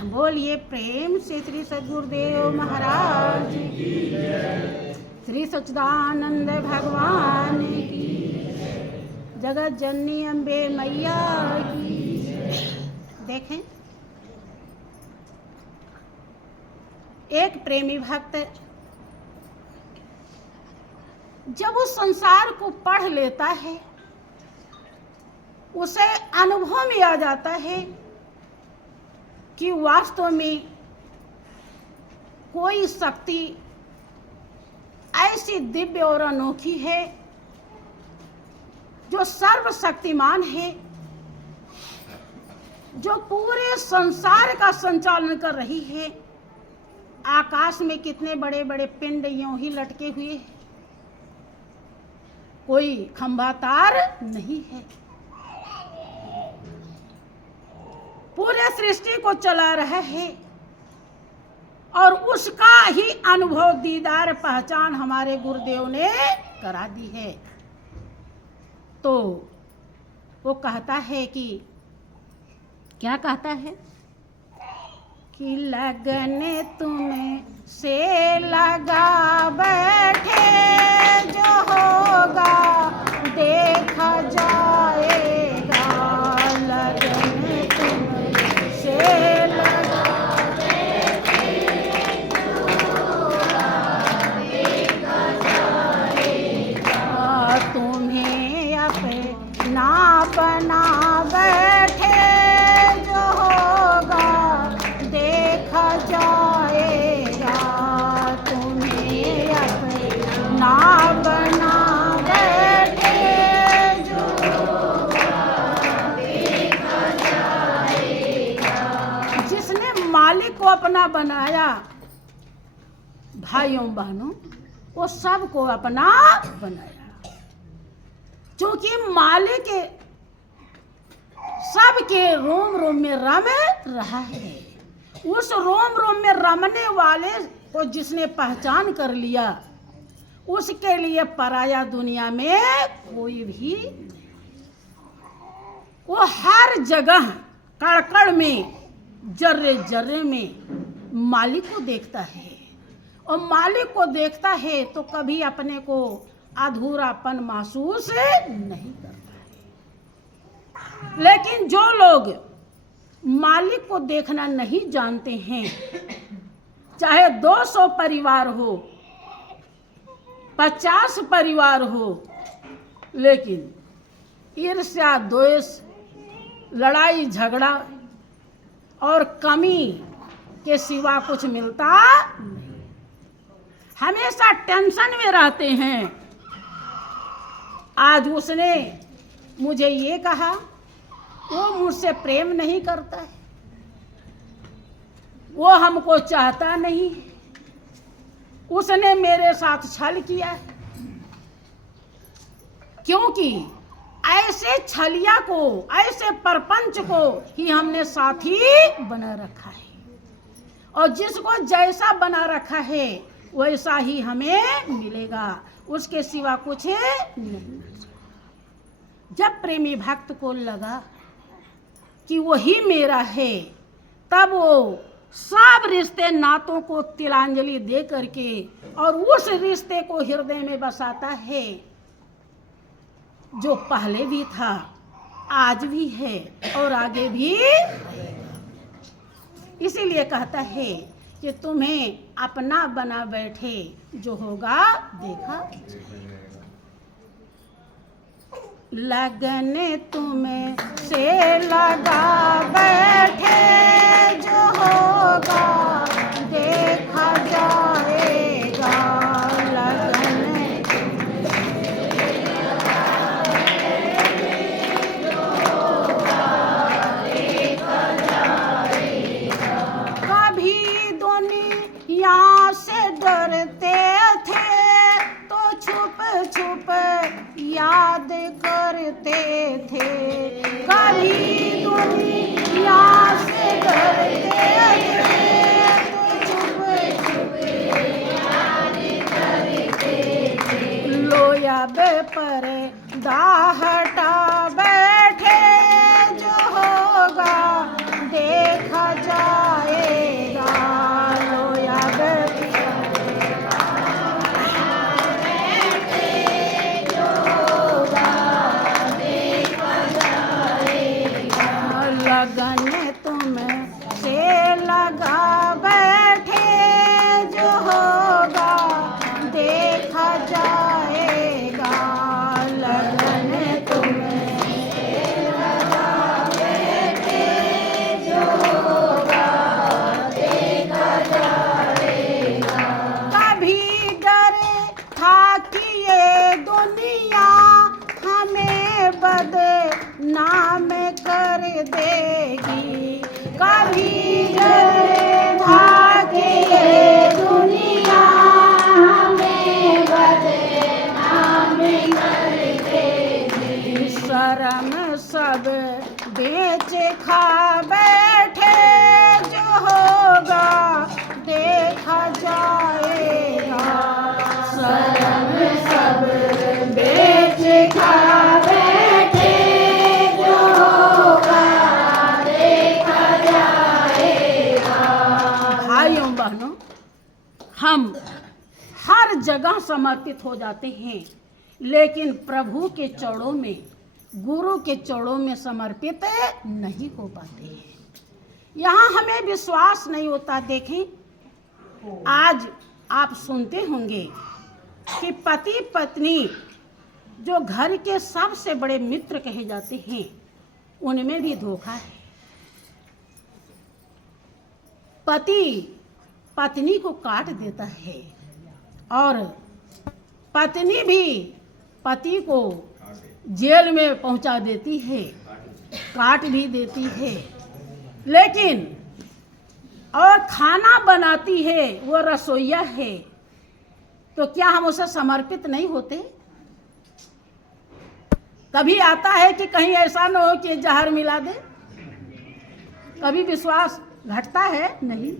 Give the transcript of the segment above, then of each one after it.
बोलिए प्रेम से श्री सद्गुरुदेव महाराज की, श्री सच्चिदानंद भगवान की, जगत जननी अम्बे मैया की। देखें, एक प्रेमी भक्त जब उस संसार को पढ़ लेता है, उसे अनुभव में आ जाता है कि वास्तव में कोई शक्ति ऐसी दिव्य और अनोखी है जो सर्वशक्तिमान है, जो पूरे संसार का संचालन कर रही है। आकाश में कितने बड़े बड़े पिंड यूं ही लटके हुए हैं, कोई खंभा तार नहीं है, पूरे सृष्टि को चला रहा है और उसका ही अनुभव, दीदार, पहचान हमारे गुरुदेव ने करा दी है। तो वो कहता है कि क्या कहता है कि लगन तुम्हें से लगा बैठे, जो होगा देखा जाएगा। लगन तुम्हें से लगा बैठे, जो होगा देखा जाएगा। तुम्हें अपना बना बैठे, जो होगा देखा जाएगा। तुम्हें अपना बना बैठे, जो होगा देखा जाएगा। जिसने मालिक को अपना बनाया, भाइयों बहनों, वो सबको अपना बनाया, क्योंकि मालिक सबके रोम रोम में रम रहा है। उस रोम रोम में रमने वाले को जिसने पहचान कर लिया, उसके लिए पराया दुनिया में कोई भी नहीं। वो हर जगह, कड़कड़ में, जर्रे जर्रे में मालिक को देखता है, और मालिक को देखता है तो कभी अपने को अधूरापन महसूस नहीं करता। लेकिन जो लोग मालिक को देखना नहीं जानते हैं, चाहे 200 परिवार हो, 50 परिवार हो, लेकिन ईर्ष्या, द्वेष, लड़ाई झगड़ा और कमी के सिवा कुछ मिलता नहीं। हमेशा टेंशन में रहते हैं। आज उसने मुझे ये कहा, वो मुझसे प्रेम नहीं करता है, वो हमको चाहता नहीं, उसने मेरे साथ छल किया है। क्योंकि ऐसे छलिया को, ऐसे परपंच को ही हमने साथी बना रखा है, और जिसको जैसा बना रखा है वैसा ही हमें मिलेगा, उसके सिवा कुछ नहीं। जब प्रेमी भक्त को लगा कि वही मेरा है, तब वो सब रिश्ते नातों को तिलांजलि दे करके और उस रिश्ते को हृदय में बसाता है, जो पहले भी था, आज भी है और आगे भी। इसीलिए कहता है कि तुम्हें अपना बना बैठे, जो होगा देखा। लगन तुम्हें से लगा बैठे, जो होगा देखा जाएगा। लगन जो होगा देखा जाएगा। कभी दुनिया से डरते थे तो छुप छुप याद करते थे। कभी लगन तुम से लगा बैठे, जो होगा देखा जाएगा। लगन तुम से लगा बैठे, जो होगा देखा जाएगा। कभी डरे था कि ये दुनिया हमें बदनाम कर देगी। कभी डरे था कि ये दुनिया हमें बदनाम कर देगी। शर्म सब बेच खा बैठे, जो होगा देखा जाएगा। शर्म सब बेच खा बैठे, जो होगा देखा जाएगा। भाइयों बहनों, हम हर जगह समर्पित हो जाते हैं, लेकिन प्रभु के चरणों में, गुरु के चरणों में समर्पित नहीं हो पाते हैं। यहाँ हमें विश्वास नहीं होता। देखें, आज आप सुनते होंगे कि पति पत्नी जो घर के सबसे बड़े मित्र कहे जाते हैं, उनमें भी धोखा है। पति पत्नी को काट देता है और पत्नी भी पति को जेल में पहुंचा देती है, काट भी देती है। लेकिन और खाना बनाती है, वो रसोइया है, तो क्या हम उसे समर्पित नहीं होते? कभी आता है कि कहीं ऐसा न हो कि जहर मिला दे? कभी विश्वास घटता है? नहीं।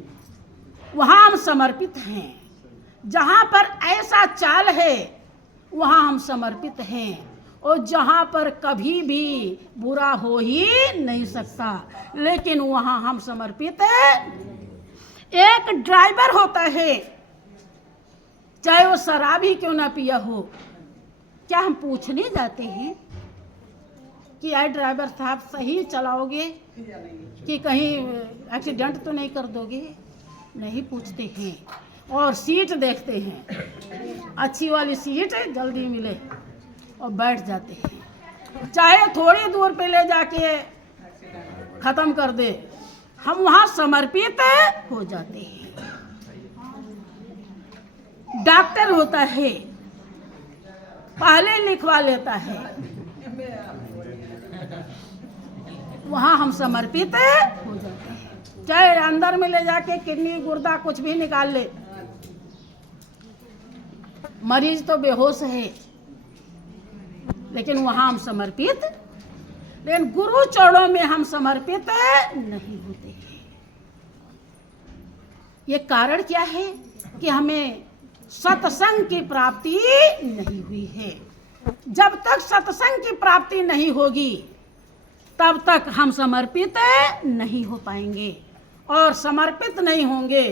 वहाँ हम समर्पित हैं। जहाँ पर ऐसा चाल है वहाँ हम समर्पित हैं, और जहाँ पर कभी भी बुरा हो ही नहीं सकता, लेकिन वहाँ हम समर्पित हैं। एक ड्राइवर होता है, चाहे वो शराब ही क्यों ना पिया हो, क्या हम पूछने जाते हैं कि यार ड्राइवर साहब सही चलाओगे कि कहीं एक्सीडेंट तो नहीं कर दोगे? नहीं पूछते हैं। और सीट देखते हैं, अच्छी वाली सीट जल्दी मिले और बैठ जाते हैं, चाहे थोड़ी दूर पे ले जाके खत्म कर दे, हम वहाँ समर्पित हो जाते हैं। डॉक्टर होता है, पहले लिखवा लेता है, वहाँ हम समर्पित हो जाते हैं। चाहे अंदर में ले जाके किडनी गुर्दा कुछ भी निकाल ले, मरीज तो बेहोश है, लेकिन वहाँ हम समर्पित, लेकिन गुरु चरणों में हम समर्पित नहीं होते हैं। ये कारण क्या है कि हमें सत्संग की प्राप्ति नहीं हुई है। जब तक सत्संग की प्राप्ति नहीं होगी, तब तक हम समर्पित नहीं हो पाएंगे, और समर्पित नहीं होंगे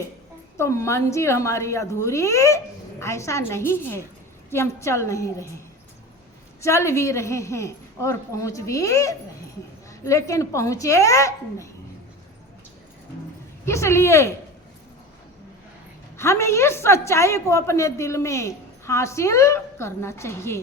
तो मंजिल हमारी अधूरी। ऐसा नहीं है कि हम चल नहीं रहे हैं, चल भी रहे हैं और पहुंच भी रहे हैं, लेकिन पहुंचे नहीं। इसलिए हमें इस सच्चाई को अपने दिल में हासिल करना चाहिए।